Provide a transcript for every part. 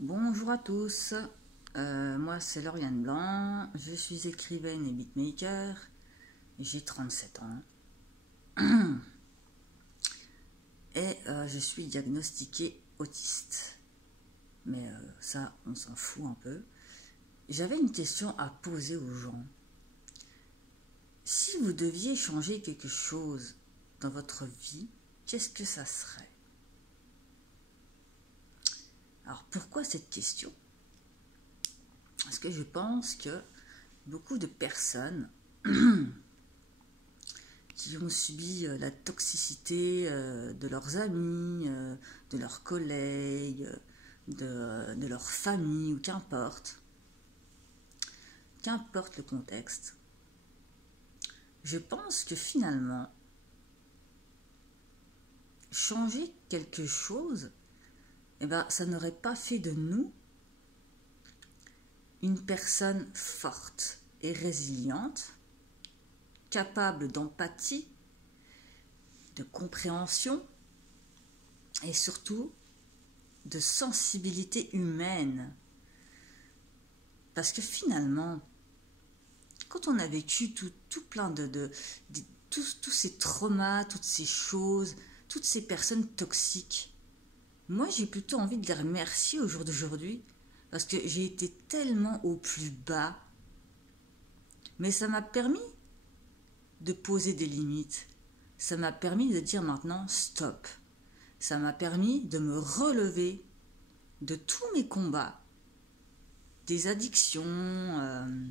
Bonjour à tous, moi c'est Lauriane Blanc, je suis écrivaine et beatmaker, j'ai 37 ans et je suis diagnostiquée autiste. Mais ça, on s'en fout un peu. J'avais une question à poser aux gens. Si vous deviez changer quelque chose dans votre vie, qu'est-ce que ça serait? Alors pourquoi cette question? Parce que je pense que beaucoup de personnes qui ont subi la toxicité de leurs amis, de leurs collègues, de leur famille, ou qu'importe le contexte, je pense que finalement, changer quelque chose, eh ben, ça n'aurait pas fait de nous une personne forte et résiliente, capable d'empathie, de compréhension et surtout de sensibilité humaine. Parce que finalement, quand on a vécu tout plein tous ces traumas, toutes ces choses, toutes ces personnes toxiques, moi j'ai plutôt envie de les remercier au jour d'aujourd'hui parce que j'ai été tellement au plus bas. Mais ça m'a permis de poser des limites. Ça m'a permis de dire maintenant stop. Ça m'a permis de me relever de tous mes combats, des addictions,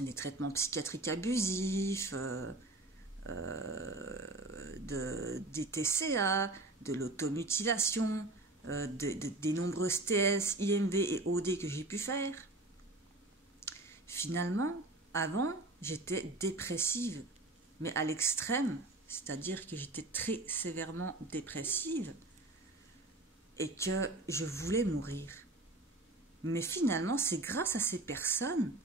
des traitements psychiatriques abusifs, des TCA, de l'automutilation, des nombreuses TS, IMV et OD que j'ai pu faire. Finalement, avant, j'étais dépressive, mais à l'extrême, c'est-à-dire que j'étais très sévèrement dépressive et que je voulais mourir. Mais finalement, c'est grâce à ces personnes,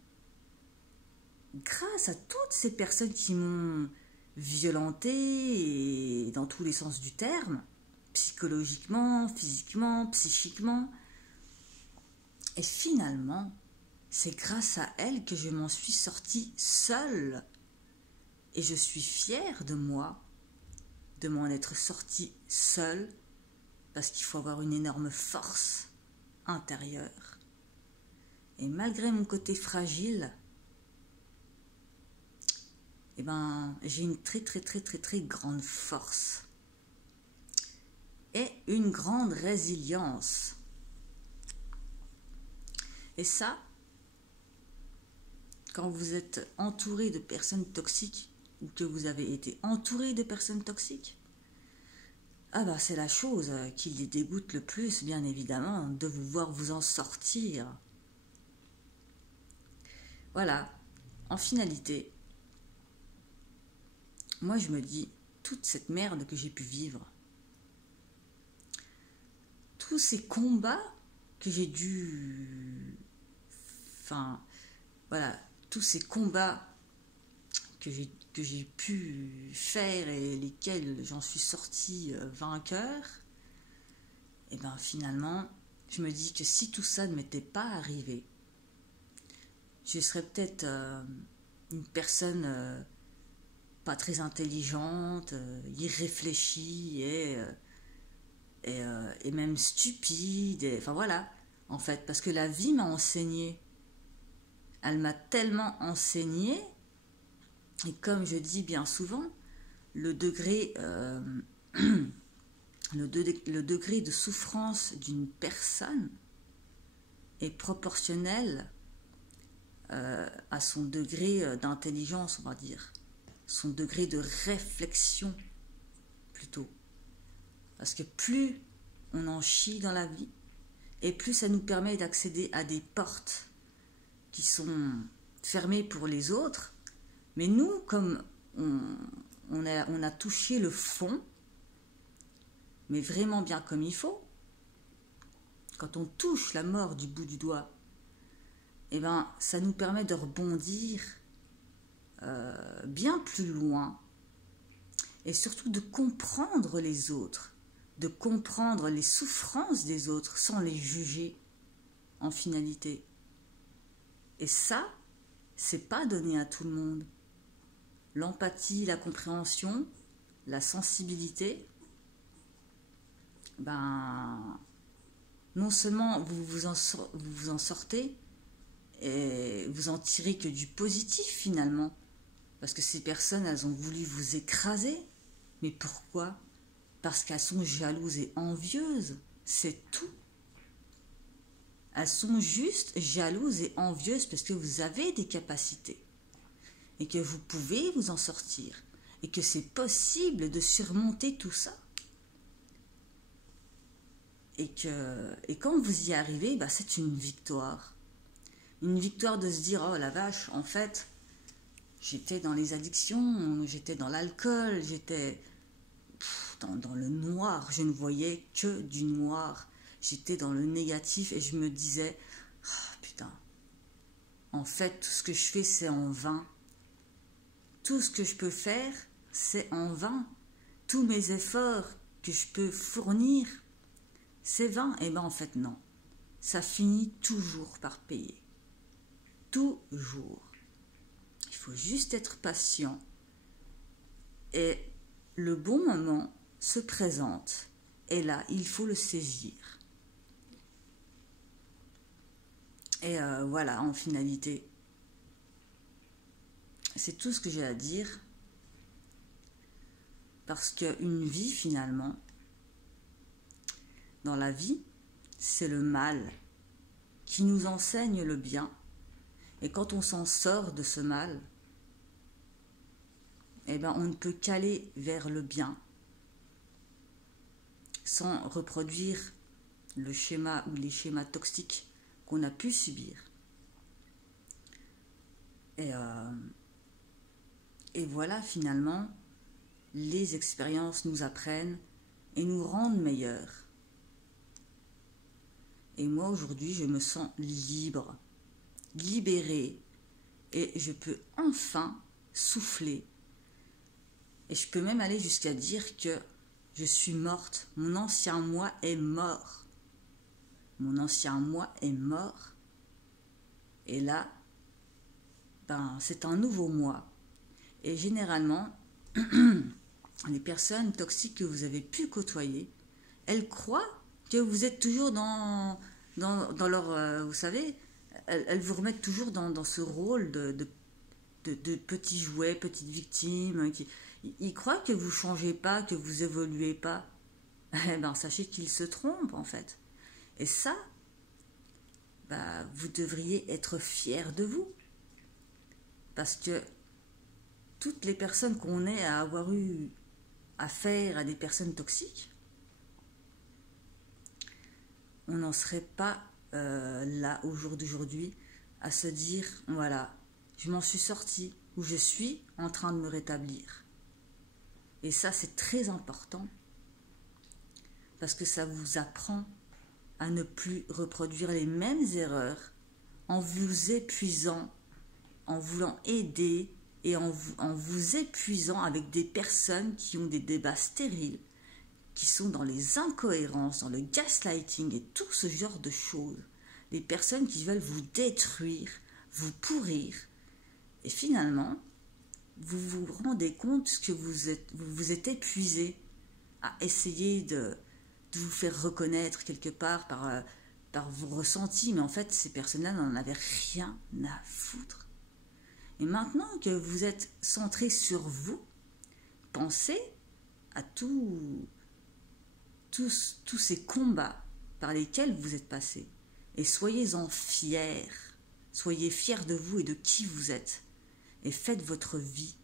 grâce à toutes ces personnes qui m'ont violentée, et dans tous les sens du terme, psychologiquement, physiquement, psychiquement. Et finalement, c'est grâce à elles que je m'en suis sortie seule. Et je suis fière de moi, de m'en être sortie seule, parce qu'il faut avoir une énorme force intérieure. Et malgré mon côté fragile, eh ben, j'ai une très grande force. Et une grande résilience. Et ça, quand vous êtes entouré de personnes toxiques, ou que vous avez été entouré de personnes toxiques, ah bah c'est la chose qui les dégoûte le plus, bien évidemment, de vous voir vous en sortir. Voilà, en finalité, moi je me dis, toute cette merde que j'ai pu vivre, tous ces combats que j'ai dû... Enfin, voilà, tous ces combats que j'ai pu faire et lesquels j'en suis sortie vainqueur, et bien finalement, je me dis que si tout ça ne m'était pas arrivé, je serais peut-être une personne pas très intelligente, irréfléchie et même stupide. Enfin voilà, en fait, parce que la vie m'a enseigné. Elle m'a tellement enseigné, et comme je dis bien souvent, le degré de souffrance d'une personne est proportionnel à son degré d'intelligence, on va dire, son degré de réflexion plutôt. Parce que plus on en chie dans la vie, et plus ça nous permet d'accéder à des portes qui sont fermées pour les autres, mais nous, comme on a touché le fond, mais vraiment bien comme il faut, quand on touche la mort du bout du doigt, eh ben, ça nous permet de rebondir bien plus loin et surtout de comprendre les autres, de comprendre les souffrances des autres sans les juger. en finalité. Et ça, c'est pas donné à tout le monde. L'empathie, la compréhension, la sensibilité, ben, non seulement vous en sortez, et vous en tirez que du positif finalement, parce que ces personnes, elles ont voulu vous écraser. Mais pourquoi? Parce qu'elles sont jalouses et envieuses, c'est tout. Elles sont juste jalouses et envieuses parce que vous avez des capacités et que vous pouvez vous en sortir et que c'est possible de surmonter tout ça. Et quand vous y arrivez, bah, c'est une victoire. Une victoire de se dire, oh la vache, en fait, j'étais dans les addictions, j'étais dans l'alcool, j'étais dans le noir, je ne voyais que du noir. J'étais dans le négatif et je me disais, oh, putain, en fait, tout ce que je fais, c'est en vain. Tout ce que je peux faire, c'est en vain. Tous mes efforts que je peux fournir, c'est vain. Et bien en fait, non. Ça finit toujours par payer. Toujours. Il faut juste être patient. Et le bon moment se présente. Et là, il faut le saisir. Et voilà, en finalité, c'est tout ce que j'ai à dire. Parce qu'une vie, finalement, dans la vie, c'est le mal qui nous enseigne le bien. Et quand on s'en sort de ce mal, eh ben, on ne peut qu'aller vers le bien sans reproduire le schéma ou les schémas toxiques qu'on a pu subir. Et voilà, finalement, les expériences nous apprennent et nous rendent meilleurs. Et moi, aujourd'hui, je me sens libre, libérée, et je peux enfin souffler. Et je peux même aller jusqu'à dire que je suis morte. Mon ancien moi est mort. Mon ancien moi est mort. Et là, ben, c'est un nouveau moi. Et généralement, les personnes toxiques que vous avez pu côtoyer, elles croient que vous êtes toujours dans leur... vous savez, elles vous remettent toujours dans ce rôle de petits jouets, petites victimes. Ils croient que vous ne changez pas, que vous évoluez pas. Eh ben, sachez qu'ils se trompent, en fait. Et ça, bah, vous devriez être fiers de vous. Parce que toutes les personnes qu'on est à avoir eu affaire à des personnes toxiques, on n'en serait pas là, au jour d'aujourd'hui, à se dire, voilà, je m'en suis sortie, ou je suis en train de me rétablir. Et ça, c'est très important, parce que ça vous apprend à ne plus reproduire les mêmes erreurs en vous épuisant, en voulant aider et en vous épuisant avec des personnes qui ont des débats stériles, qui sont dans les incohérences, dans le gaslighting et tout ce genre de choses. Des personnes qui veulent vous détruire, vous pourrir. Et finalement, vous vous rendez compte que vous êtes épuisé à essayer de vous faire reconnaître quelque part par vos ressentis. Mais en fait, ces personnes-là n'en avaient rien à foutre. Et maintenant que vous êtes centré sur vous, pensez à tous ces combats par lesquels vous êtes passés. Et soyez-en fiers. Soyez fiers de vous et de qui vous êtes. Et faites votre vie.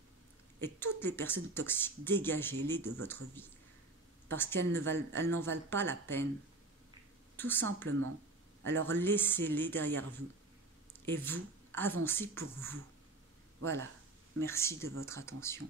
Et toutes les personnes toxiques, dégagez-les de votre vie. Parce qu'elles n'en valent pas la peine. Tout simplement. Alors laissez-les derrière vous. Et vous, avancez pour vous. Voilà. Merci de votre attention.